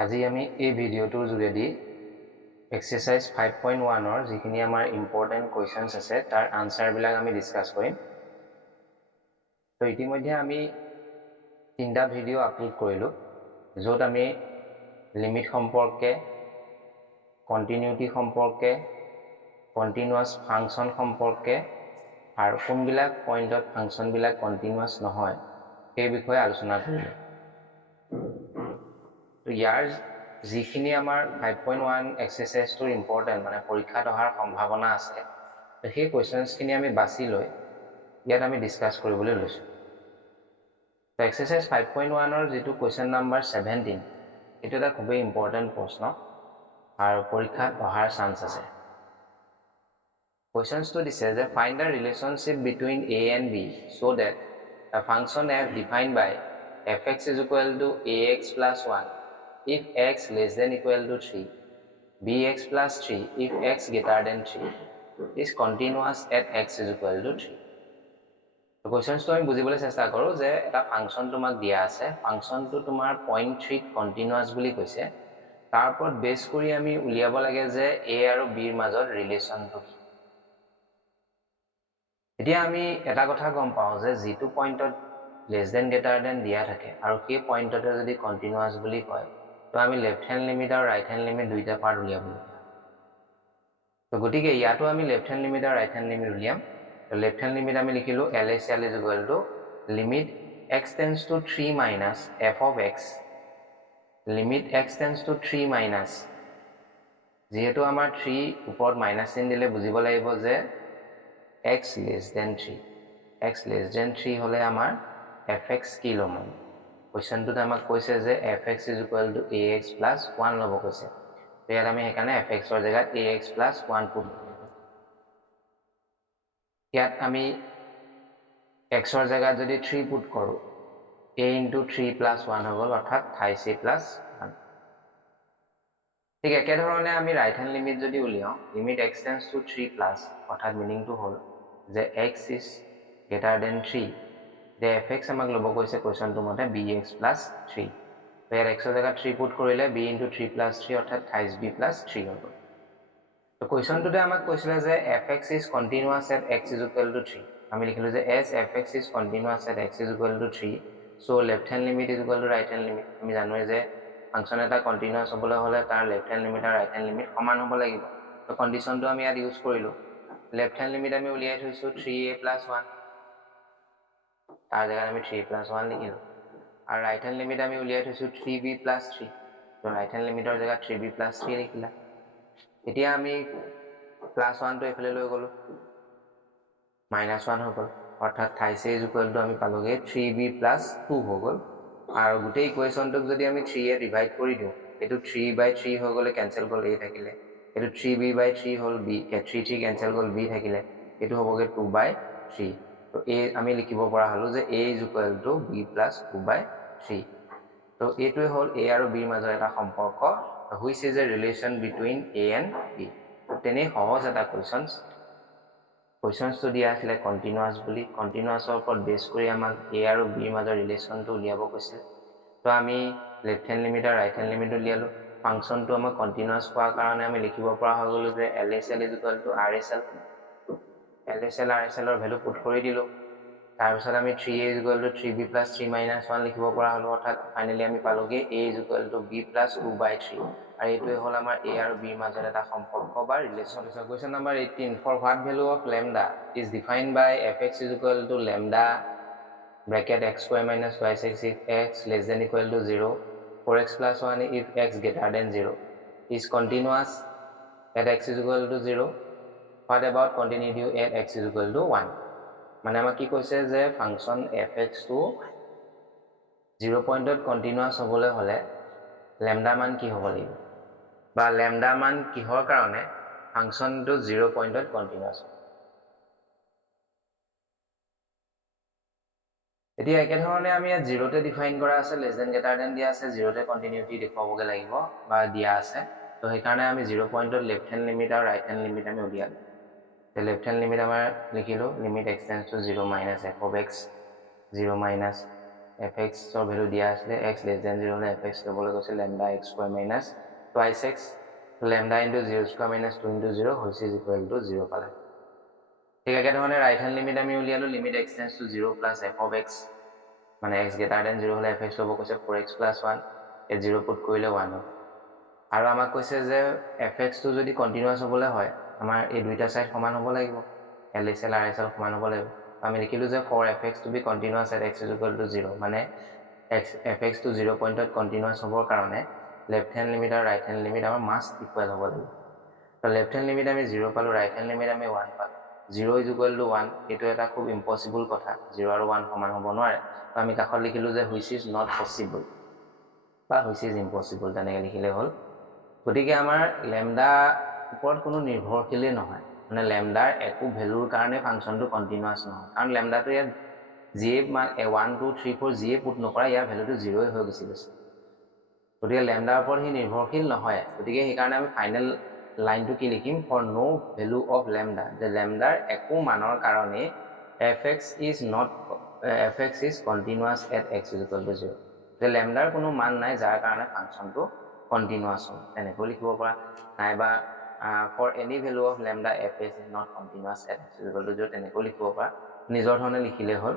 আজি আমি এই ভিডিঅ'টোৰ যোগেদি এক্সাৰসাইজ 5.1 ৰ যিখিনি আমাৰ ইম্পৰ্টেণ্ট কুৱেশ্যনছ আছে তাৰ আনসাৰবিলাক আমি ডিসকাস কৰিম। তো ইতিমধ্যে আমি তিনিটা ভিডিঅ' আপলোড কৰিলোঁ, য'ত আমি লিমিট সম্পৰ্কে, কণ্টিনিউটি সম্পৰ্কে, কণ্টিনিউৱাছ ফাংচন সম্পৰ্কে আৰু কোনবিলাক পইণ্টত ফাংচনবিলাক কণ্টিনিউৱাছ নহয় সেই বিষয়ে আলোচনা কৰিলোঁ। তো ইয়াৰ যিখিনি আমাৰ 5.1 এক্সাৰসাইজটোৰ ইম্পৰ্টেণ্ট মানে পৰীক্ষাত অহাৰ সম্ভাৱনা আছে, সেই কুৱেশ্যনছখিনি আমি বাছি লৈ ইয়াত আমি ডিছকাছ কৰিবলৈ লৈছোঁ। তো এক্সাৰসাইজ 5.1 ৰ যিটো কুৱেশ্যন নাম্বাৰ 17, এইটো এটা খুবেই ইম্পৰ্টেণ্ট প্ৰশ্ন আৰু পৰীক্ষাত অহাৰ চান্স আছে। কুৱেশ্যনছটো দিছে যে find the relationship between a and b so that a function f defined by fx is equal to ax plus 1 if x less than equal to 3, bx plus 3 if x greater than 3 is continuous at x is equal to 3. কুৱেশ্যনছটো আমি বুজিবলৈ চেষ্টা কৰোঁ যে এটা function তোমাক দিয়া আছে, ফাংচনটো তোমাৰ 0.3 কণ্টিনিউৱাছ বুলি কৈছে, তাৰ ওপৰত বেছ কৰি আমি উলিয়াব লাগে যে a আৰু b ৰ মাজত ৰিলেশ্যনটো কি। এতিয়া আমি এটা কথা গম পাওঁ যে যিটো পইণ্টত লেছ দেন গ্ৰেটাৰ দেন দিয়া থাকে আৰু সেই পইণ্টতে যদি কণ্টিনিউৱাছ বুলি কয়, তো আমি লেফ্ট হেণ্ড লিমিট আৰু ৰাইট হেণ্ড লিমিট দুইটা পাৰ্ট উলিয়াবলগীয়া। তো গতিকে ইয়াতো আমি লেফ্ট হেণ্ড লিমিট আৰু ৰাইট হেণ্ড লিমিট উলিয়াম। তো লেফ্ট হেণ্ড লিমিট আমি লিখিলোঁ LHL is equal to limit x tends to 3 minus f of x, limit x tends to 3 minus, যিহেতু আমাৰ 3 ওপৰত মাইনাছ চিন দিলে বুজিব লাগিব যে x less than 3, x less than 3 হলে আমাৰ fx কি ল'ম। কুৱেশ্যনটোত আমাক কৈছে যে fx is equal to ax plus 1 ল'ব কৈছে। তো ইয়াত আমি সেইকাৰণে fx ৰ জেগাত ax plus 1 পুট। ইয়াত আমি x ৰ জেগাত যদি 3 পুট কৰোঁ, a into 3 plus 1 হৈ গ'ল, অৰ্থাৎ 28a plus 1। ঠিক একেধৰণে আমি ৰাইট হেণ্ড লিমিট যদি উলিয়াওঁ, limit x tends to 3 plus, অৰ্থাৎ মিনিংটো হ'ল যে x is greater than 3, যে fx আমাক ল'ব কৈছে কুৱেশ্যনটো মতে bx plus 3। তো ইয়াত x ৰ জেগাত 3 পুট কৰিলে b into 3 plus 3 অৰ্থাৎ 28b plus 3 হৈ গ'ল। তো কুৱেশ্যনটোতে আমাক কৈছিলে যে fx is continuous at x is equal to 3, আমি লিখিলোঁ যে as fx is continuous at x is equal to 3, so left hand limit is equal to right hand limit। আমি জানোৱে যে ফাংচন এটা কণ্টিনিউৱাছ হ'বলৈ হ'লে তাৰ লেফ্ট হেণ্ড লিমিট আৰু right hand limit সমান হ'ব লাগিব। তো কণ্ডিশ্যনটো আমি ইয়াত ইউজ কৰিলোঁ। লেফ্ট হেণ্ড লিমিট আমি উলিয়াই থৈছোঁ 3a plus 1, তাৰ জেগাত আমি 3a plus 1 লিখিলোঁ। আৰু ৰাইট হেণ্ড লিমিট আমি উলিয়াই থৈছোঁ 3b plus 3, তো ৰাইট হেণ্ড লিমিটৰ জেগাত 3b plus 3 লিখিলা। এতিয়া আমি প্লাছ 1টো এইফালে লৈ গ'লোঁ, -1 হৈ গ'ল, অৰ্থাৎ 28a is equal to আমি পালোগৈ 3b plus 2 হৈ গ'ল। আৰু গোটেই ইকুৱেশ্যনটোক যদি আমি 3 ডিভাইড কৰি দিওঁ, এইটো 3/3 হৈ গ'লে কেঞ্চেল গ'ল, a থাকিলে, এইটো 3b/3 হ'ল, b 3 কেঞ্চেল গ'ল, b থাকিলে, এইটো হ'বগৈ 2/3। তো a আমি লিখিব পৰা হ'লোঁ যে a is equal to b plus 2/3। তো এইটোৱে হ'ল a আৰু b ৰ মাজৰ এটা সম্পৰ্ক, which is a relation between a and b। তেনেই সহজ এটা কুৱেশ্যনছটো দিয়া আছিলে কণ্টিনিউৱাছ বুলি, কণ্টিনিউৱাছৰ ওপৰত বেছ কৰি আমাক a আৰু b ৰ মাজৰ ৰিলেশ্যনটো উলিয়াব কৈছিলে। তো আমি লেফ্ট হেণ্ড লিমিট আৰু ৰাইট হেণ্ড লিমিট উলিয়ালোঁ। ফাংচনটো আমাক কণ্টিনিউৱাছ হোৱাৰ কাৰণে আমি লিখিব পৰা হৈ গ'লোঁ যে LHL is equal to RHL, LHL RHL ৰ ভেলু পুট কৰি দিলোঁ। তাৰপিছত আমি 3a is equal to 3b plus 3 minus 1 লিখিব পৰা হ'লোঁ, অৰ্থাৎ ফাইনেলি আমি পালোগৈ a is equal to b plus 2/3। আৰু এইটোৱে হ'ল আমাৰ a আৰু b ৰ মাজত এটা সম্পৰ্ক বা relation. Question number 18, for what value of lambda is defined by fx is equal to lambda bracket x square minus y6 if x less than equal to 0, 4x plus 1 if x greater than 0 is continuous at x is equal to 0, what about continuity at x is equal to 1। মানে আমাক কি কৈছে যে function fxটো 0 পইণ্টত continuous হ'বলৈ হ'লে lambda মান কি হ'ব লাগিব, বা লেমডা মান কিহৰ কাৰণে ফাংচনটো 0 পইণ্টত কণ্টিনিউৱাছ হ'ব। এতিয়া একেধৰণে আমি ইয়াত 0তে ডিফাইন কৰা আছে, লেছ দেন গ্ৰেটাৰ দেন দিয়া আছে, 0তে কণ্টিনিউটি দেখুৱাবগৈ লাগিব বা দিয়া আছে। তো সেইকাৰণে আমি 0 পইণ্টত লেফ্ট হেণ্ড লিমিট আৰু ৰাইট হেণ্ড লিমিট আমি উলিয়ালোঁ। লেফ্ট হেণ্ড লিমিট আমাৰ লিখিলোঁ limit x tends to 0 minus f of x, 0 minus fx ৰ ভ্যালু দিয়া আছে x less than 0 হলে fx লবলৈ কৈছে lambda x square minus twice x lambda into 0 square minus 2 into 0 which is equal to 0 পালে ঠিক একে ধৰণে ৰাইট হ্যান্ড লিমিট আমি উলিয়ালো limit x tends to 0 plus f of x মানে x greater than 0 হলে fx লব কৈছে 4x plus 1 এ 0 put কৰিলে 1 আৰু আমাক কৈছে যে fx টো যদি কন্টিনিউয়াস হবলে হয় আমাৰ এই দুইটা সাইড সমান হ'ব লাগিব LSL RSL সমান হ'ব লাগিব আমি লিখিলো যে for fx to be continuous at x is equal to 0 মানে fx to 0 পইণ্টত কন্টিনিউয়াস হ'বৰ কাৰণে লেফট হ্যান্ড লিমিট আৰু ৰাইট হ্যান্ড লিমিট আমাৰ মাস্ট ইকুয়াল হ'ব লাগিব তো লেফট হ্যান্ড লিমিট আমি 0 পালো ৰাইট হ্যান্ড লিমিট আমি 1 পালো 0 is equal to 1 এটো এটা খুব ইম্পসিবল কথা 0 আৰু 1 সমান হ'ব নোৱাৰে তো আমি কাখত লিখিলো যে which is not possible বা which is impossible তেনেকৈ লিখিলে হ'ল গতিকে আমাৰ ল্যামডা ওপৰত কোনো নিৰ্ভৰশীল নহয় মানে ল্যামডাৰ একো ভ্যালুৰ কাৰণে ফাংশনটো কন্টিনিউয়াস নহয় কাৰণ ল্যামডাটো ইয়াত যে 1 2 3 4 যে পুট নকৰা ইয়াৰ ভ্যালুটো 0 হৈ গৈছে গতিকে ল্যামডাৰ ওপৰত হি নিৰ্ভৰশীল নহয় গতিকে সেই কাৰণে আমি ফাইনাল লাইনটো কি লিখিম for no value of lambda যে ল্যামডাৰ একো মানৰ কাৰণে fx is continuous at x is equal to 0 যে ল্যামডাৰ কোনো মান নাই যাৰ কাৰণে ফাংশনটো continuous হয় তেনেকৈ লিখিব পৰা নাইবা for any value of lambda fs is not continuous at x is equal to 0 তেনেকৈ লিখিব পৰা নিজৰ ধৰণে লিখিলে হ'ল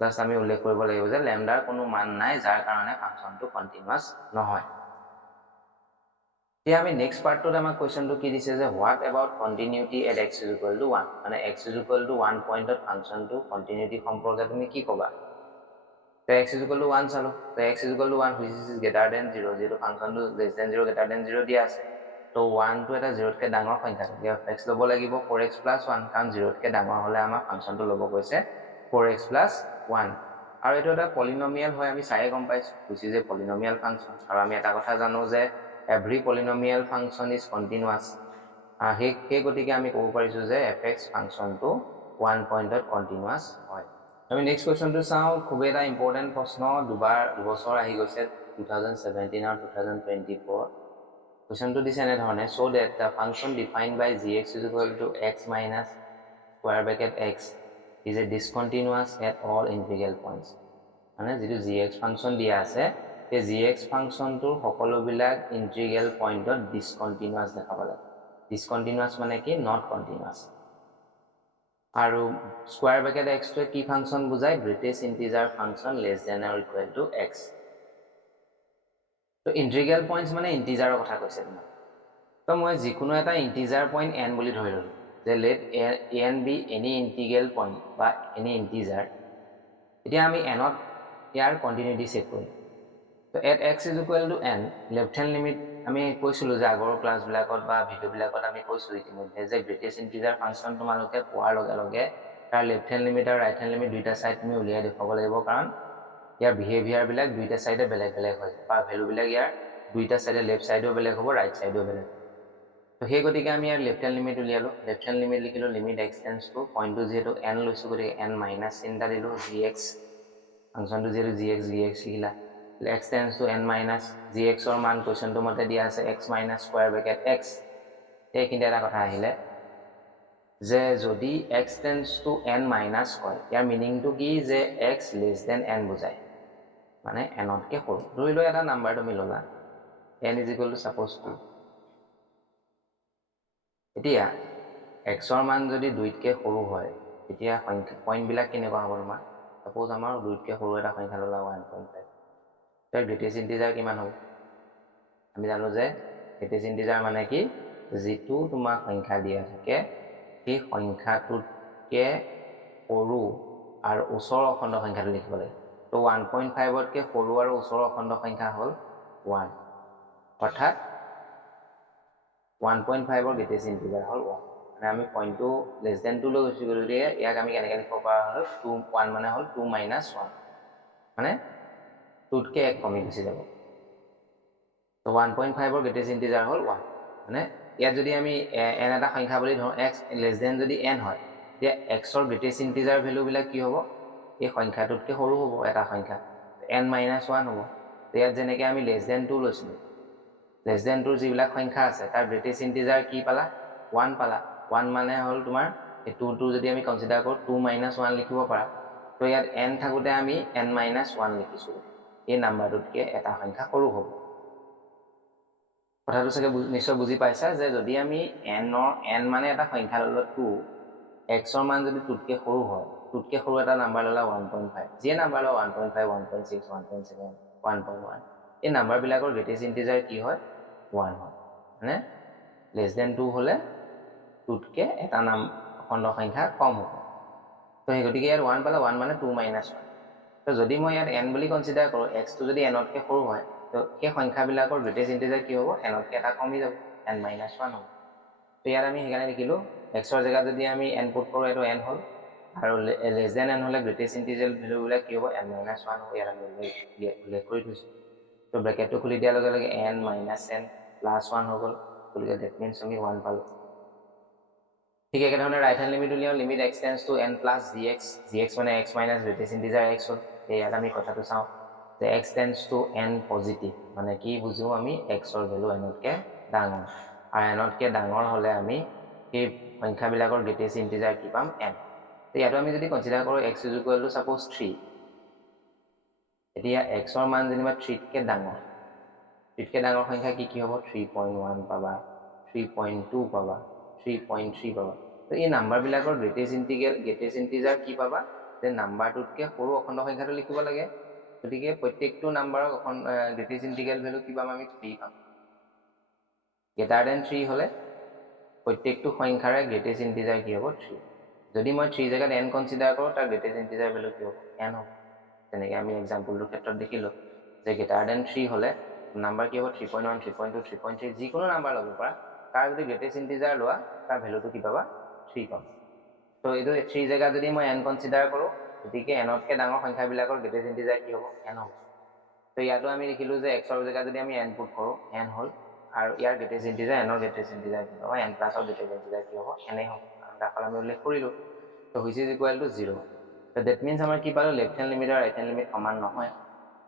জাস্ট আমি উল্লেখ কৰিব লাগিব যে ল্যামডাৰ কোনো মান নাই যাৰ কাৰণে ফাংশনটো continuous নহয় এতিয়া আমি নেক্সট পাৰ্টটোত আমাৰ কোৱেশ্চনটো কি দিছে যে what about continuity at x is equal to 1 মানে x is equal to 1 পইণ্টত ফাংশনটো কন্টিনিউটি সম্পৰ্কে তুমি কি ক'বা তো x is equal to 1 চালো তো x is equal to 1 which is greater than 0 যেটো ফাংশনটো less than 0 greater than 0 দিয়া আছে তো 1 টো এটা 0 তকে ডাঙৰ সংখ্যা তেতিয়া x লব লাগিব 4x + 1 কাৰণ 0 তকে ডাঙৰ হলে আমাৰ ফাংশনটো লব কৈছে 4x + 1 আৰু এটো এটা পলিনোমিয়াল হয় আমি চাই গম পাইছো which is a polynomial function আৰু আমি এটা কথা জানো যে every polynomial function is continuous হে গতিকে আমি ক'ব পাৰিছো যে fx ফাংশনটো 1 পইণ্টত কন্টিনিউয়াস হয় আমি নেক্সট কোৱেশ্চনটো চাও খুব এটা ইম্পৰ্টেন্ট প্ৰশ্ন দুবছৰ আহি গৈছে 2017 আৰু 2024 কোৱেশ্চনটো দিছে এনে ধৰণে so that the function defined by gx is equal to x minus square bracket x is a discontinuous at all integral points মানে যেটো gx ফাংশন দিয়া আছে এই gx ফাংশনটোৰ সকলোবিলাক ইন্টিগ্ৰেল পইণ্টত ডিসকন্টিনিউয়াস দেখাব লাগে ডিসকন্টিনিউয়াস মানে কি নট কন্টিনিউয়াস আৰু স্কয়াৰ ব্ৰেকেট x টো কি ফাংশন বুজায় greatest integer function less than or equal to x তো ইন্টিগ্ৰেল পইণ্টস মানে ইন্টিজাৰৰ কথা কৈছে তোমাক তো মই যিকোনো এটা ইন্টিজাৰ পইণ্ট n বুলি ধৰি ললো যে let n be any integral point বা any integer এতিয়া আমি n ত ইয়াৰ কন্টিনিউটি চেক কৰিম তো at x is equal to n left hand limit আমি কৈছিলো যে আগৰ ক্লাস বিলাকত বা ভিডিও বিলাকত আমি কৈছো ইতিমধ্যে যে গ্ৰেটেষ্ট ইন্টিজাৰ ফাংশন তোমালোকে পোৱাৰ লগে লগে তাৰ লেফট হ্যান্ড লিমিট আৰু ৰাইট হ্যান্ড লিমিট দুইটা সাইড তুমি উলিয়াই দেখাব লাগিব কাৰণ ইয়াৰ বিহেভিয়াৰ বিলাক দুইটা সাইডে বেলেগ বেলেগ হয় বা ভ্যালু বিলাক ইয়াৰ দুইটা সাইডে লেফট সাইডেও বেলেগ হ'ব ৰাইট সাইডেও বেলেগ তো সেই গতিকে আমি ইয়াৰ লেফট হ্যান্ড লিমিট উলিয়ালো লেফট হ্যান্ড লিমিট লিখিলো লিমিট x টেন্ডস টু পইণ্টটো যেটো n লৈছো গতিকে n মাইনাস চিন্তা দিলো gx ফাংশনটো যেটো gx লিখিলা x tends to n minus gx or মান কোৱেশ্চনটো মতে দিয়া আছে x minus square bracket x এইখিনিতে এটা কথা আহিলে যে যদি x tends to n minus হয় ইয়াৰ মিনিংটো কি যে x less than n বুজায় মানে n তকে সৰু ধৰি লও এটা নাম্বাৰ তুমি ললা n is equal to suppose 2 এতিয়া x ৰ মান যদি 2 তকে সৰু হয় এতিয়া সংখ্যা পইণ্ট বিলাক কেনেকুৱা হ'ব তোমাৰ suppose আমাৰ 2 তকে সৰু এটা সংখ্যা ললা 1.5 तर ग्रेटेस्ट इंटीजर किमान हो আমি জানো যে গ্রেটেस्ट इंटीजर মানে কি যেটো তোমাক সংখ্যা দিয়া থাকে সেই সংখ্যাটোতকে সৰু আৰু ওচৰ অখণ্ড সংখ্যাটো লিখিব লাগে তো 1.5 তকে সৰু আৰু ওচৰ অখণ্ড সংখ্যা হ'ল 1 অৰ্থাৎ 1.5 ৰ গ্রেটেस्ट इंटीजर হ'ল 1 মানে আমি পইণ্টটো লেস দেন 2 লৈ গৈছো গতিকে ইয়াক আমি কেনেকৈ লিখিব পাৰা হ'ল 2 1 মানে হ'ল 2 - 1 মানে 2 তকে 1 কমি গুচি যাব তো 1.5 ৰ গ্ৰেটেষ্ট ইন্টিজাৰ হ'ল 1 মানে ইয়াত যদি আমি n এটা সংখ্যা বুলি ধৰো x লেস দেন যদি n হয় তেতিয়া x ৰ গ্ৰেটেষ্ট ইন্টিজাৰ ভ্যালু বিলাক কি হ'ব এই সংখ্যাটোতকে সৰু হ'ব এটা সংখ্যা n - 1 হ'ব তো ইয়াত যেনেকৈ আমি লেস দেন 2 লৈছিলো লেস দেন 2 যিবিলাক সংখ্যা আছে তাৰ গ্ৰেটেষ্ট ইন্টিজাৰ কি পালা 1 পালা 1 মানে হ'ল তোমাৰ এই 2 যদি আমি কনসিডাৰ কৰো 2 - 1 লিখিব পাৰা তো ইয়াত n থাকোঁতে আমি n-1 লিখিছোঁ এই নাম্বাৰটোতকৈ এটা সংখ্যা সৰু হ'ব কথাটো চাগে নিশ্চয় বুজি পাইছা যে যদি আমি n মানে এটা সংখ্যা ল'লে 2 x ৰ মান যদি 2তকৈ সৰু হয় 2তকৈ সৰু এটা নাম্বাৰ ল'লে 1.5 যিয়ে নাম্বাৰ লওঁ 1.5 1.6 1.7 1.1 এই নাম্বাৰবিলাকৰ গ্ৰেটেষ্ট ইণ্টিজাৰ কি হয় 1 হয় মানে <2 হ'লে 2তকৈ এটা খণ্ড সংখ্যা কম হ'ব তো সেই গতিকে ইয়াত 1 পালে 1 মানে 2 - 1 তো যদি মই ইয়াত n বুলি কনচিডাৰ কৰোঁ xটো যদি nতকৈ সৰু হয় তো সেই সংখ্যাবিলাকৰ গ্ৰেটেষ্ট ইণ্টিজাৰ কি হ'ব nতকৈ এটা কমি যাব n-1 হ'ব তো ইয়াত আমি সেইকাৰণে লিখিলোঁ xৰ জেগাত যদি আমি n পুট কৰোঁ এইটো n হ'ল আৰু n হ'লে গ্ৰেটেষ্ট ইণ্টিজাৰ ভেলুবিলাক কি হ'ব n-1 হ'ব ইয়াত আমি উল্লেখ কৰি থৈছোঁ তো ব্ৰেকেটটো খুলি দিয়াৰ লগে লগে n - n +1 হৈ গ'ল গতিকে ডেট মিনছ আমি 1 পালোঁ ঠিক একেধৰণে ৰাইট হেণ্ড লিমিট উলিয়াওঁ limit x tends to n plus gx মানে x minus greatest integer x হ'ল ইয়াত আমি কথাটো চাওঁ যে x tends to n positive মানে কি বুজোঁ আমি xৰ ভেলু nতকৈ ডাঙৰ আৰু nতকৈ ডাঙৰ হ'লে আমি সেই সংখ্যাবিলাকৰ গ্ৰেটেষ্ট ইণ্টিজাৰ কি পাম n তো ইয়াতো আমি যদি কনচিডাৰ কৰোঁ x = ছাপ'জ 3 এতিয়া xৰ মান যেনিবা 3তকৈ ডাঙৰ 3তকৈ ডাঙৰ সংখ্যা কি হ'ব 3.1 পাবা 3.2 পাবা 3.3 পাবা তো এই নাম্বাৰবিলাকৰ গ্ৰেটেষ্ট ইণ্টিজাৰ কি পাবা যে নাম্বাৰটোতকৈ সৰু অখণ্ড সংখ্যাটো লিখিব লাগে গতিকে প্ৰত্যেকটো নাম্বাৰৰ গ্ৰেটেষ্ট ইণ্টিগ্ৰেল ভেলু কি পাম আমি 3 পাম > 3 হ'লে প্ৰত্যেকটো সংখ্যাৰে গ্ৰেটেষ্ট ইণ্টিজাৰ কি হ'ব 3 যদি মই 3 জেগাত n কনচিডাৰ কৰোঁ তাৰ গ্ৰেটেষ্ট ইণ্টিজাৰ ভেলু কি হ'ব n হ'ব তেনেকৈ আমি এক্সাম্পলটোৰ ক্ষেত্ৰত দেখিলোঁ যে <3 হ'লে নাম্বাৰ কি হ'ব 3.1 3.2 3.3 যিকোনো নাম্বাৰ ল'ব পাৰা তাৰ যদি গ্ৰেটেষ্ট ইণ্টিজাৰ লোৱা তাৰ ভেলুটো কি পাবা 3 পাম তো এইটো 3 জেগাত যদি মই n কনচিডাৰ কৰোঁ গতিকে nতকৈ ডাঙৰ সংখ্যাবিলাকৰ গ্ৰেটেষ্ট ইণ্টিজাৰ কি হ'ব n হ'ব তো ইয়াতো আমি লিখিলোঁ যে xৰ জেগাত যদি আমি n পুট কৰোঁ n হ'ল আৰু ইয়াৰ গ্ৰেটেষ্ট ইণ্টিজাৰ nৰ গ্ৰেটেষ্ট ইণ্টিজাৰ কি হ'ব n প্লাছৰ গ্ৰেটেষ্ট ইণ্টিজাৰ কি হ'ব n হ'ব কাৰণ আমি উল্লেখ কৰিলোঁ তো হুইচ ইজ ইকুৱেল টু 0 তো ডেট মিনছ আমাৰ কি পালোঁ লেফ্ট হেণ্ড লিমিট আৰু ৰাইট হেণ্ড লিমিট সমান নহয়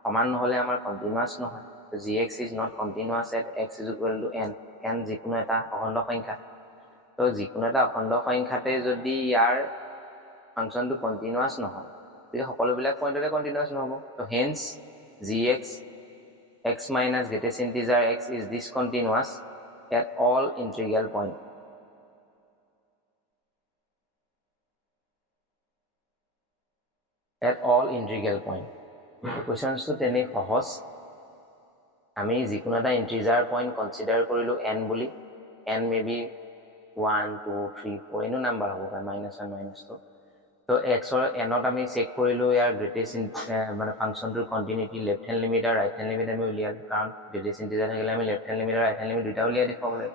সমান নহ'লে আমাৰ কণ্টিনিউৱাছ নহয় তো gx is not continuous at x = n যিকোনো এটা অখণ্ড সংখ্যা তো যিকোনো এটা অখণ্ড সংখ্যাতে যদি ইয়াৰ ফাংচনটো কণ্টিনিউৱাছ নহয় গতিকে সকলোবিলাক পইণ্টতে কণ্টিনিউৱাছ নহ'ব তো hence gx x minus greatest integer x is discontinuous at all integral point questions to tene সহজ আমি যিকোনো এটা ইন্টিজাৰ পইণ্ট কনচিডাৰ কৰিলোঁ n বুলি n মে বি 1 2 3 4 এনো নাম্বাৰ হ'ব পাৰে -1 -2 তো xৰ nত আমি চেক কৰিলোঁ ইয়াৰ গ্ৰেটেষ্ট মানে ফাংচনটোৰ কণ্টিনিউটি লেফ্ট হেণ্ড লিমিট আৰু ৰাইট হেণ্ড লিমিট আমি উলিয়ালোঁ কাৰণ গ্ৰেটেষ্ট ইণ্টিজাৰ থাকিলে আমি লেফ্ট হেণ্ড লিমিট আৰু ৰাইট হেণ্ড লিমিট দুটা উলিয়াই দেখুৱাব লাগিব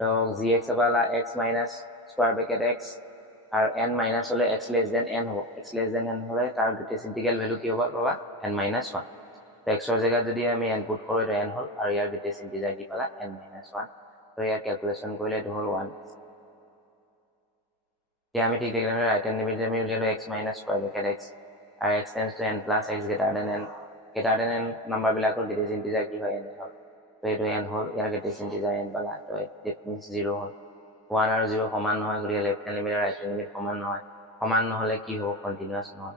তো gx পালা x minus square bracket x আৰু n মাইনাছ হ'লে x n হ'ব x n হ'লে তাৰ গ্ৰেটেষ্ট ইণ্টিগ্ৰেল ভেলু কি হ'ব পাবা n-1 তো xৰ জেগাত যদি আমি n পুট কৰোঁ এইটো n হ'ল আৰু ইয়াৰ গ্ৰেটেষ্ট ইণ্টিজাৰ কি পালা n-1 তো ইয়াৰ কেলকুলেশ্যন কৰিলে এইটো হ'ল 1 এতিয়া আমি ঠিক তেনেদৰে ৰাইট হেণ্ড লিমিট আমি উলিয়ালোঁ x minus square bracket x আৰু x tends to n plus x greater than নাম্বাৰবিলাকৰ গ্ৰেটেষ্ট ইণ্টিজাৰ কি হয় n হ'ল তো এইটো n হ'ল ইয়াৰ গ্ৰেটেষ্ট ইণ্টিজাৰ n পালা তো ডেট মিনছ 0 হ'ল 1 আৰু 0 সমান নহয় গতিকে লেফ্ট হেণ্ড লিমিট আৰু ৰাইট হেণ্ড লিমিট সমান নহ'লে কি হ'ব কণ্টিনিউৱাছ নহয়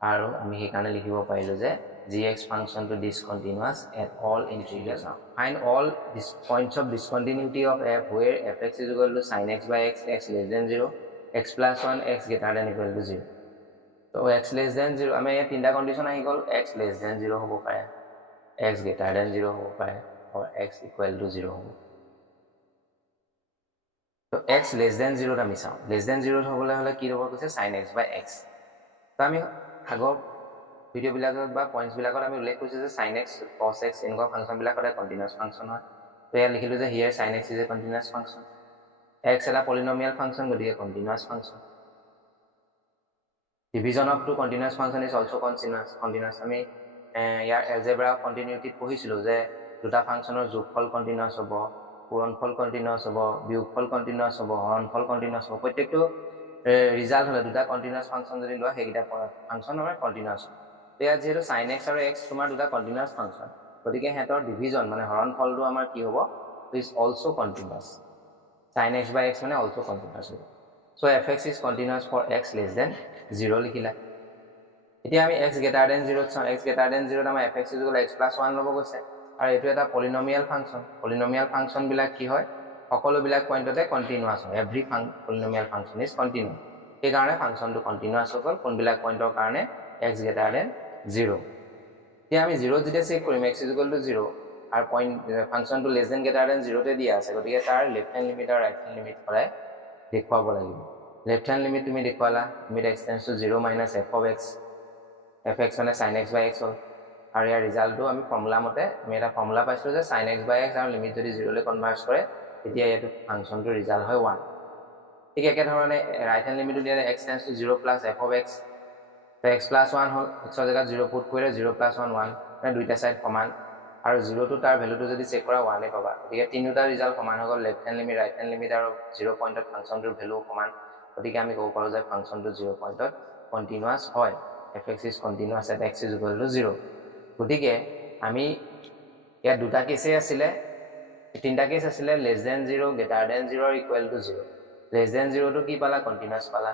আৰু আমি সেইকাৰণে লিখিব পাৰিলোঁ যে gx ফাংচনটো discontinuous at all integrals find all points of discontinuity of f where fx = sin x by x x <0 x + 1 x > 0 তো x <0 আমি ইয়াত তিনিটা কণ্ডিশ্যন আহি গ'ল x <0 হ'ব পাৰে x <0 হ'ব পাৰে আৰু x = 0 হ'ব তো x <0 আমি চাওঁ <0 হ'বলৈ হ'লে কি হ'ব কৈছে sin x by x তো আমি আগৰ ভিডিঅ'বিলাকত বা পইণ্টছবিলাকত আমি উল্লেখ কৰিছোঁ যে sin x cos x এনেকুৱা ফাংচনবিলাক সদায় কণ্টিনিউৱাছ ফাংচন হয় তো ইয়াত লিখিলোঁ যে here sin x is a continuous function x এটা পলিনমিয়েল ফাংচন গতিকে continuous function division of two continuous function is also' continuous আমি ইয়াৰ এলজেব্ৰা অফ কণ্টিনিউটিত পঢ়িছিলোঁ যে দুটা ফাংচনৰ যোগফল কণ্টিনিউৱাছ হ'ব পূৰণফল কণ্টিনিউৱাছ হ'ব বিয়োগফল কণ্টিনিউৱাছ হ'ব হৰণফল কণ্টিনিউৱাছ হ'ব প্ৰত্যেকটো ৰিজাল্ট হ'লে দুটা কণ্টিনিউৱাছ ফাংচন যদি লোৱা সেইকেইটা ফাংচন আমাৰ কণ্টিনিউৱাছ হ'ব তো ইয়াত যিহেতু sin x আৰু x তোমাৰ দুটা কণ্টিনিউৱাছ ফাংচন গতিকে সিহঁতৰ ডিভিজন মানে হৰণফলটো আমাৰ কি হ'ব is also' continuous sin x by x মানে অলছ' কণ্টিনিউৱাছ হ'ব so' fx is continuous for x n 0 লিখিলা এতিয়া আমি x greater than 0 চাওঁ x greater than 0 আমাৰ fx = x + 1 ল'ব কৈছে আৰু এটো এটা পলিনোমিয়াল ফাংচন বিলাক কি হয় সকলো বিলাক পইণ্টতে কন্টিনিউয়াস হয় every polynomial function is continuous এই কাৰণে ফাংচনটো কন্টিনিউয়াস হ'ল কোন বিলাক পইণ্টৰ কাৰণে x greater than 0 এতিয়া আমি 0 যেতিয়া চেক কৰিম x = 0 আৰু পইণ্ট ফাংচনটো লেছ দেন গ্ৰেটাৰ দেন 0 তে দিয়া আছে গতিকে তাৰ লেফট হ্যান্ড লিমিট আৰু ৰাইট হ্যান্ড লিমিট সদায় দেখুৱাব লাগিব লেফট হ্যান্ড লিমিট তুমি দেখুৱালা limit x tends to 0 - f of x fx মানে sin x by x হ'ল আৰু ইয়াৰ ৰিজাল্টটো আমি ফৰ্মুলা মতে আমি এটা ফৰ্মুলা পাইছিলো যে sin x by x আৰু লিমিট যদি 0 লৈ কনভাৰ্জ কৰে তেতিয়া ইয়াটো ফাংচনটো ৰিজাল্ট হয় 1 ঠিক একে ধৰণে ৰাইট হ্যান্ড লিমিটটো দিলে x tends to 0 + f of x তো x + 1 হ'ল x ৰ জায়গাত 0 পুট কৰিলে 0 + 1 1 মানে দুইটা সাইড সমান আৰু 0 টো তাৰ ভ্যালুটো যদি চেক কৰা 1 এ পাবা গতিকে তিনিটা ৰিজাল্ট সমান হৈ গ'ল left hand limit right hand limit আৰু 0 পইণ্টত ফাংচনটোৰ ভ্যালু সমান গতিকে আমি ক'ব পাৰো যে ফাংচনটো 0 পইণ্টত কন্টিনিউয়াস হয় fx is continuous at x = 0 গতিকে আমি ইয়াত দুটা কেসে আছিল তিনটা কেস আছিল লেস দেন 0 গ্ৰেটাৰ দেন 0 আৰু ইকুৱেল টু 0 লেস দেন 0 টো কি পালা কন্টিনিউয়াস পালা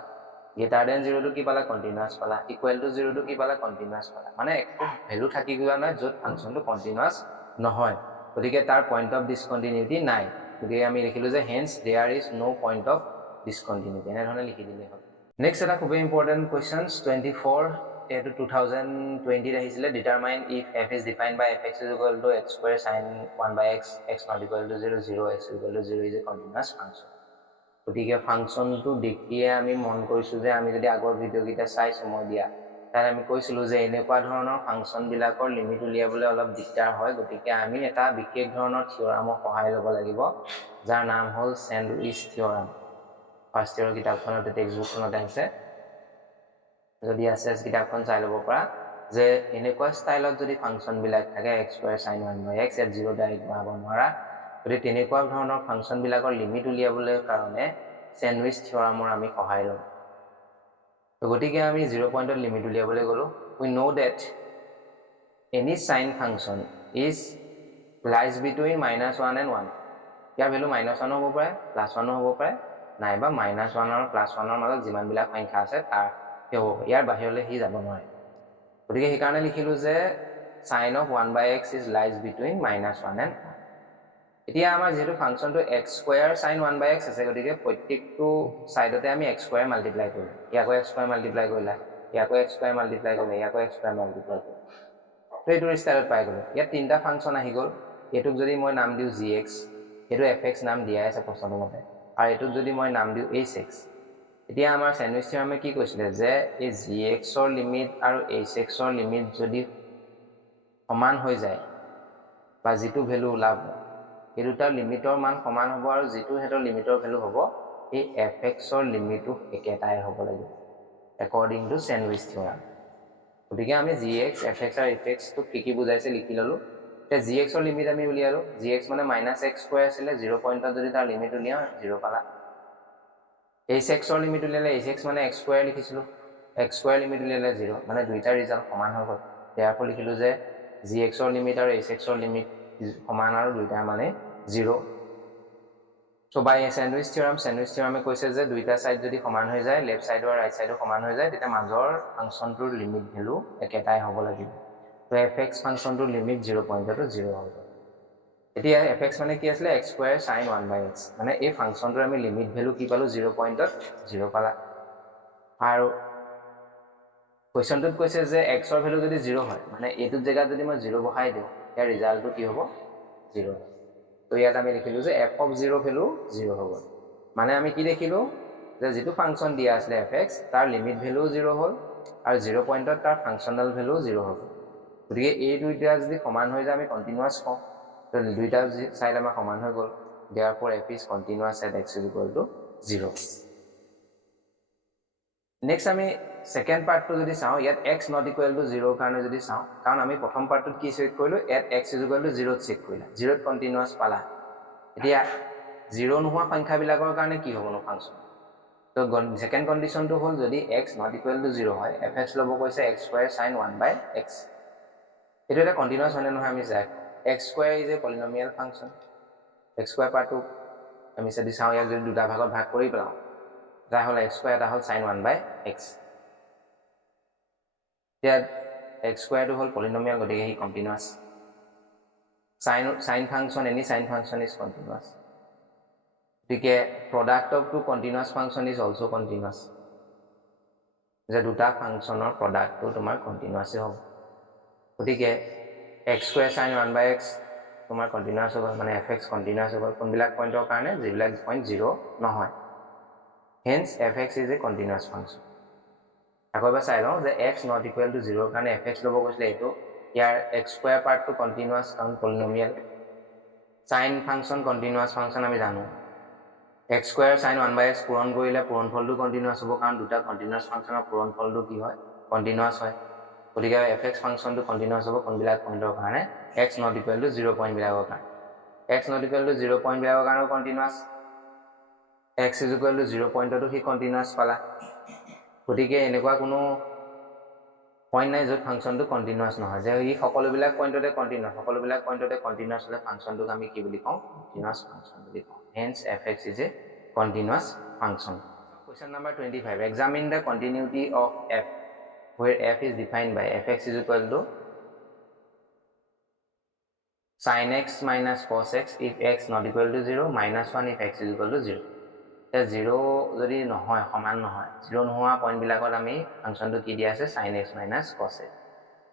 গ্ৰেটাৰ দেন 0 টো কি পালা কন্টিনিউয়াস পালা ইকুৱেল টু 0 টো কি পালা কন্টিনিউয়াস পালা মানে একো ভ্যালু থাকি গলা নাই যত ফাংচনটো কন্টিনিউয়াস নহয় গতিকে তাৰ পইণ্ট অফ ডিসকন্টিনিউটি নাই গতিকে আমি লিখিলো যে hence there is no point of discontinuity এনে ধৰণে লিখি দিলে হ'ল নেক্সট এটা খুব ইম্পৰ্টেন্ট কোৱেশ্চনস 24 এটো 2020 আহিছিলে determine if f is defined by fx = x square sin 1 by x x not equal to 0 0 x equal to 0 is a continuous function গতিকে ফাংচনটো দেখিয়ে আমি মন কৰিছো যে আমি যদি আগৰ ভিডিও কিটা চাই সময় দিয়া তাই আমি কৈছিলো যে এনেকুৱা ধৰণৰ ফাংচন বিলাকৰ লিমিট উলিয়াবলৈ অলপ দিগদাৰ হয় গতিকে আমি এটা বিশেষ ধৰণৰ থিওৰামৰ সহায় ল'ব লাগিব যাৰ নাম হ'ল স্যান্ডউইচ থিওৰাম ফাৰ্স্ট ইয়াৰ কিতাপখনত টেক্সটবুকখনত আছে যদি আছে কিতাপখন চাই ল'ব পৰা যে এনেকুৱা ষ্টাইলত যদি ফাংচন বিলাক থাকে x square sin 1 by x at 0 direct বহাব নোৱাৰা গতিকে তেনেকুৱা ধৰণৰ ফাংচন বিলাকৰ লিমিট উলিয়াবলৈ কাৰণে স্যান্ডউইচ থিওৰামৰ আমি সহায় লওঁ তো গতিকে আমি 0 পইণ্টত লিমিট উলিয়াবলৈ গলো we know that any sin function is lies between -1 and 1 year value -1 হ'ব পাৰে +1 হ'ব পাৰে নাইবা -1 আৰু +1 ৰ মাজত যিমান বিলাক সংখ্যা আছে তাৰ কি হ'ব ইয়াৰ বাহিৰলৈ হি যাব নোৱাৰে গতিকে এই কাৰণে লিখিলো যে sin of 1 by x is lies between -1 and 1 এতিয়া আমাৰ যেটো ফাংচনটো x square sin 1 by x আছে গতিকে প্ৰত্যেকটো সাইডতে আমি x square মাল্টিপ্লাই কৰিম ইয়াকো x square মাল্টিপ্লাই কৰিলা ইয়াকো x square মাল্টিপ্লাই কৰিলা ইয়াকো x square মাল্টিপ্লাই কৰিলা তো এইটো ষ্টাইলত পাই গলো ইয়াত তিনটা ফাংচন আহি গল এটোক যদি মই নাম দিও gx এটো fx নাম দিয়া আছে প্ৰশ্নটো মতে আৰু এটোক যদি মই নাম দিও hx এতিয়া আমাৰ স্যান্ডউইচ থিওৰামে কি কৈছিলে যে এই gx ৰ লিমিট আৰু hx ৰ লিমিট যদি সমান হৈ যায় বা যেটো ভ্যালু ওলাব এই দুটা লিমিটৰ মান সমান হ'ব আৰু যেটো হেতৰ লিমিটৰ ভ্যালু হ'ব এই fx ৰ লিমিটটো একেটাই হ'ব লাগিব according to স্যান্ডউইচ থিওৰাম গতিকে আমি gx fx আৰু hx টো কি বুজাইছে লিখি ললো তে gx ৰ লিমিট আমি উলিয়ালো gx মানে -x² আছিল 0 পইণ্টত যদি তাৰ লিমিট উলিয়া 0 পালা hx ৰ লিমিট উলিয়ালে hx মানে x² লিখিছিলো x² লিমিট উলিয়ালে 0 মানে দুইটা ৰিজাল্ট সমান হৈ গ'ল ইয়াৰ লিখিলো যে gx ৰ লিমিট আৰু hx ৰ লিমিট সমান আৰু দুইটা মানে 0 সো বাই স্যান্ডউইচ থিওৰামে কৈছে যে দুইটা সাইড যদি সমান হৈ যায় লেফট সাইড আৰু ৰাইট সাইডো সমান হৈ যায় তেতিয়া মাজৰ ফাংচনটোৰ লিমিট ভ্যালু একেটাই হ'ব লাগিব তো fx ফাংচনটোৰ লিমিট 0 পইণ্টটো 0 হ'ব এতিয়া fx মানে কি আছিল x square sin 1 by x মানে এই ফাংচনটোৰ আমি লিমিট ভ্যালু কি পালো 0 পইণ্টত 0 পালা আৰু কোৱেশ্চনটোত কৈছে যে x ৰ ভ্যালু যদি 0 হয় মানে এইটো জায়গাত যদি মই 0 বহাই দিও ইয়াৰ ৰিজাল্টটো কি হ'ব 0 তো ইয়াত আমি লিখিলো যে f of 0 ভ্যালু 0 হ'ব মানে আমি কি দেখিলো যে যেটো ফাংচন দিয়া আছিল fx তাৰ লিমিট ভ্যালু 0 হ'ল আৰু 0 পইণ্টত তাৰ ফাংচনাল ভ্যালু 0 হ'ব গতিকে এই দুইটা যদি সমান হৈ যায় আমি কন্টিনিউয়াস কওঁ তো দুইটা সাইড আমাৰ সমান হৈ গ'ল therefore f is continuous at x = 0 next আমি সেকেন্ড পাৰ্টটো যদি চাও ইয়াত x not equal to 0 কাৰণে যদি চাও কাৰণ আমি প্ৰথম পাৰ্টটোত কি চেক কৰিলো at x = 0 চেক কৰিলা 0 কন্টিনিউয়াস পালা এতিয়া 0 নোহোৱা সংখ্যা বিলাকৰ কাৰণে কি হ'ব ন ফাংচন তো সেকেন্ড কন্ডিশনটো হ'ল যদি x not equal to 0 হয় fx লব কৈছে x square sin 1 by x এটো এটা কন্টিনিউয়াস হয় নহয় আমি যাক x square is a polynomial function x square পাৰ্টটো আমি যদি চাও ইয়াক যদি দুটা ভাগত ভাগ কৰি পেলাও এটা হ'ল x square এটা হ'ল sin 1 by x এতিয়া x স্কয়াৰটো হ'ল পলিনমিয়াল গতিকে হি continuous sin function any sin function is continuous গতিকে product of two continuous function is also continuous যে দুটা ফাংশনৰ প্ৰডাক্টটো তোমাৰ কন্টিনিউয়াস হ'ব গতিকে x স্কয়াৰ sin 1/x তোমাৰ কন্টিনিউয়াস হ'ব মানে fx কন্টিনিউয়াস হ'ব কোনবিলাক পইণ্টৰ কাৰণে যিবিলাক পইণ্ট 0 নহয় hence fx is a continuous function আকৌ এবাৰ চাই লওঁ যে x not equal to 0 কাৰণে fx ল'ব কৈছিলে এইটো ইয়াৰ x স্কয়াৰ পাৰ্টটো কন্টিনিউয়াস কাৰণ polynomial sin function continuous function আমি জানো x স্কয়াৰ sin 1/x পূৰণ কৰিলে পূৰণফলটো কন্টিনিউয়াস হ'ব কাৰণ দুটা কন্টিনিউয়াস ফাংশনৰ পূৰণফলটো কি হয় কন্টিনিউয়াস হয় গতিকে fx ফাংশনটো কন্টিনিউয়াস হ'ব কোনবিলাক পইণ্টৰ কাৰণে x not equal to 0 point বিলাকৰ কাৰণে x not equal to 0 point বিলাকৰ কাৰণে continuous x is equal to 0 পইণ্টটো হি কন্টিনিউয়াস পালা গতিকে এনেকুৱা কোনো পইণ্ট নাই য'ত ফাংশনটো কন্টিনিউয়াস নহয় যে ই সকলোবিলাক পইণ্টতে কন্টিনিউয়াস হলে ফাংশনটোক আমি কি বুলি কওঁ কন্টিনিউয়াস ফাংশন বুলি কওঁ hence fx is a continuous function question number 25 examine the continuity of f where f is defined by fx is equal to sin x minus cos x if x not equal to 0 minus 1 if x is equal to 0 0 যদি নহয় সমান নহয় 0 নোহোৱা point বিলাকত আমি ফাংশনটো কি দিয়া আছে sin x minus cos x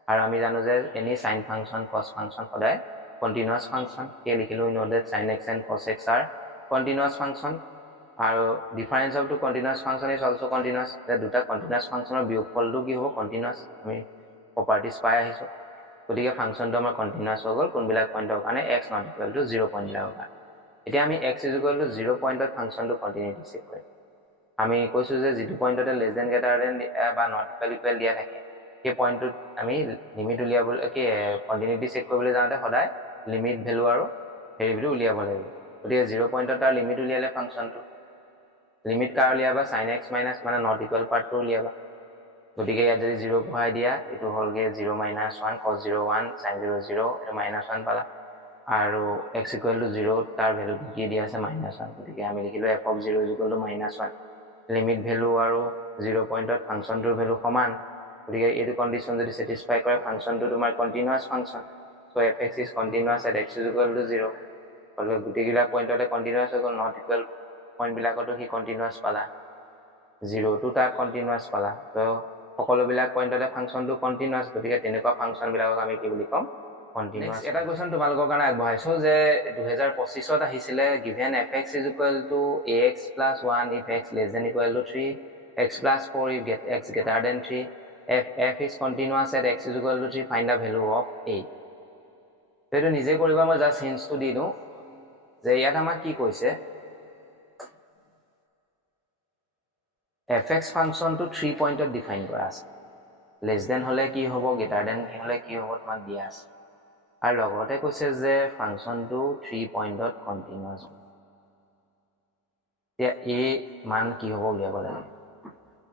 আৰু আমি জানো যে any sin function cos function সদায় continuous function কে লিখিলো we know that sin x and cos x are continuous function আৰু difference of two continuous function is also continuous যে দুটা continuous functionৰ বিয়োগফলটো কি হ'ব continuous আমি properties পাই আহিছো গতিকে ফাংশনটো আমাৰ continuous হৈ গ'ল কোনবিলাক পইণ্টৰ কাৰণে x not equal to 0 point বিলাকৰ কাৰণে এতিয়া আমি x is equal to 0 পইণ্টত ফাংশনটো কন্টিনিউটি চেক কৰিম আমি কৈছো যে যেটো পইণ্টতে লেস দেন গ্ৰেটাৰ দেন বা নট ইকুৱেল দিয়া থাকে সেই পইণ্টটোত আমি লিমিট উলিয়াবলৈ কি কন্টিনিউটি চেক কৰিবলৈ যাওঁতে সদায় লিমিট ভ্যালু আৰু ভেৰিয়েবল উলিয়াব লাগিব গতিকে 0 পইণ্টত তাৰ লিমিট উলিয়ালে ফাংশনটো লিমিট কাৰ উলিয়াবা sin x মাইনাস মানে নট ইকুৱেল পাৰ্টটো উলিয়াবা গতিকে ইয়াত যদি 0 বহাই দিয়া এটো হলগে 0 - 1 cos 0 1 sin 0 0 এটো -1 পালা আৰু x equal to 0 তাৰ ভ্যালু কি দিয়া আছে -1 গতিকে আমি লিখিলো f of 0 equal to -1 limit value আৰু 0 পইণ্টত ফাংশনটোৰ ভ্যালু সমান গতিকে এইটো কন্ডিশন যদি স্যাটিসফাই কৰে ফাংশনটো তোমাৰ continuous function so fx is continuous at x is equal to 0 আৰু গুটিগিলা পইণ্টতে কন্টিনিউয়াস হৈ গ'ল নট ইকুৱেল পইণ্ট বিলাকতো হি কন্টিনিউয়াস পালা 0 টু তাৰ কন্টিনিউয়াস পালা তো সকলো বিলাক পইণ্টতে ফাংশনটো কন্টিনিউয়াস গতিকে তেনেকুৱা ফাংশন বিলাকক আমি কি বুলি কম continuous এটা কোৱেশ্চন তোমালোকৰ কাৰণে আগবঢ়াইছো যে 2025 ত আহিছিলে given fx is equal to ax plus 1 if x less than equal to 3 x plus 4 if x greater than 3 f is continuous at x is equal to 3 find the value of a এটো নিজে কৰিবা মই just হিন্টটো দি দিও যে ইয়াত আমাক কি কৈছে fx ফাংশনটো 3 পইণ্টত ডিফাইন কৰা আছে লেস দেন হলে কি হ'ব গ্ৰেটাৰ দেন হলে কি হ'ব তোমাক দিয়া আছে আৰু লগতে কৈছে যে ফাংশনটো 3 পইণ্টত কন্টিনিউয়াস এতিয়া a মান কি হ'ব উলিয়াব লাগে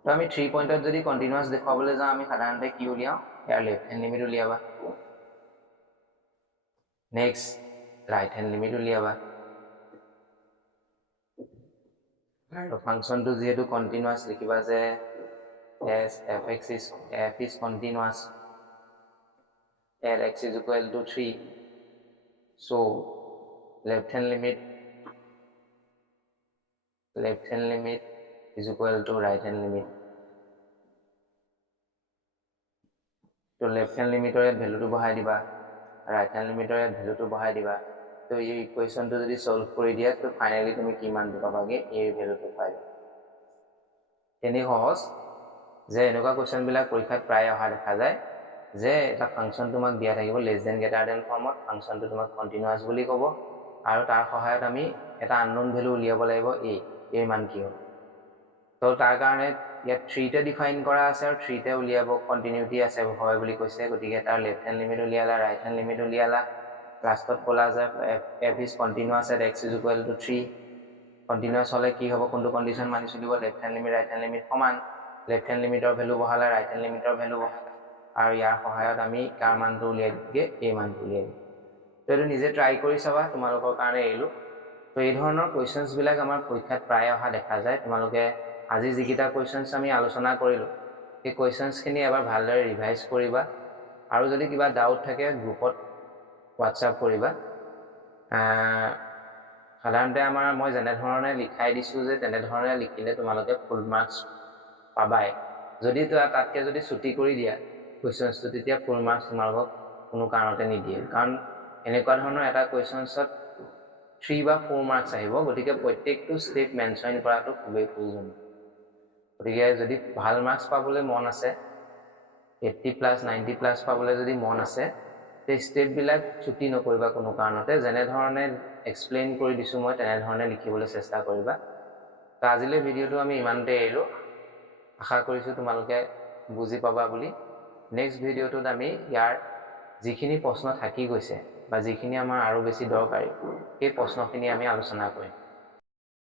তো আমি 3 পইণ্টত যদি কন্টিনিউয়াস দেখাবলৈ যাওঁ আমি সাধাৰণতে কি উলিয়াও ইয়াৰ লেফট হ্যান্ড লিমিট উলিয়াবা নেক্সট ৰাইট হ্যান্ড লিমিট উলিয়াবা আৰু ফাংশনটো যেহেতু কন্টিনিউয়াস লিখিবা যে as f is continuous at x is equal to 3 so left hand limit is equal to right hand limit তো left hand limiter ভ্যালুটো বহাই দিবা right hand limiter ভ্যালুটো বহাই দিবা তো এই ইকুয়েশনটো যদি সলভ কৰি দিয়া তো ফাইনালি তুমি কি মান পাবাগে a ভ্যালুটো পাবা এনে সহজ যে এনেকুৱা কোৱেশ্চন বিলাক পৰীক্ষাত প্ৰায় অহা দেখা যায় যে এটা ফাংশন তোমাক দিয়া থাকিব লেস দেন গ্ৰেটাৰ দেন ফৰ্মত ফাংশনটো তোমাক কন্টিনিউয়াস বুলি ক'ব আৰু তাৰ সহায়ত আমি এটা আননোন ভ্যালু উলিয়াব লাগিব a মান কি হ'ব তো তাৰ কাৰণে ইয়াত 3 তে ডিফাইন কৰা আছে আৰু 3 তে উলিয়াব কন্টিনিউটি আছে হয় বুলি কৈছে গতিকে তাৰ লেফট হ্যান্ড লিমিট উলিয়ালা ৰাইট হ্যান্ড লিমিট উলিয়ালা লাষ্টত ক'লা যে f is continuous at x is equal to 3 continuous হলে কি হ'ব কোনটো কন্ডিশন মানি চলিব left hand limit right hand limit সমান লেফট হ্যান্ড লিমিটৰ ভ্যালু বহালা ৰাইট হ্যান্ড লিমিটৰ ভ্যালু বহালা আৰু ইয়াৰ সহায়ত আমি কাৰ মানটো উলিয়াই দিগে a মানটো উলিয়াই দিম তো এটো নিজে ট্ৰাই কৰি চাবা তোমালোকৰ কাৰণে এৰিলো তো এই ধৰণৰ কোৱেশ্চনছ বিলাক আমাৰ পৰীক্ষাত প্ৰায় অহা দেখা যায় তোমালোকে আজি যিকিটা কোৱেশ্চনছ আমি আলোচনা কৰিলো এই কুৱেশ্যনছখিনি এবাৰ ভালদৰে ৰিভাইজ কৰিবা আৰু যদি কিবা ডাউট থাকে গ্ৰুপত হোৱাটছআপ কৰিবা সাধাৰণতে মই যেনেধৰণে লিখাই দিছোঁ যে তেনেধৰণে লিখিলে তোমালোকে ফুল মাৰ্কছ পাবাই যদি তাতকৈ যদি ছুটি কৰি দিয়া কুৱেশ্যনছটো তেতিয়া ফুল মাৰ্কছ তোমালোকক কোনো কাৰণতে নিদিয়ে কাৰণ এনেকুৱা ধৰণৰ এটা কুৱেশ্যনছত 3 বা 4 মাৰ্কছ আহিব গতিকে প্ৰত্যেকটো ষ্টেপ মেনশ্যন কৰাটো খুবেই প্ৰয়োজন গতিকে যদি ভাল মাৰ্কছ পাবলৈ মন আছে 80+ 90+ পাবলৈ যদি মন আছে সেই ষ্টেপবিলাক ছুটি নকৰিবা কোনো কাৰণতে যেনেধৰণে এক্সপ্লেইন কৰি দিছোঁ মই তেনেধৰণে লিখিবলৈ চেষ্টা কৰিবা তো আজিলৈ ভিডিঅ'টো আমি ইমানতে এৰিলোঁ আশা কৰিছোঁ তোমালোকে বুজি পাবা বুলি নেক্সট ভিডিঅ'টোত আমি ইয়াৰ যিখিনি প্ৰশ্ন থাকি গৈছে বা যিখিনি আমাৰ আৰু বেছি দৰকাৰী সেই প্ৰশ্নখিনি আমি আলোচনা কৰিম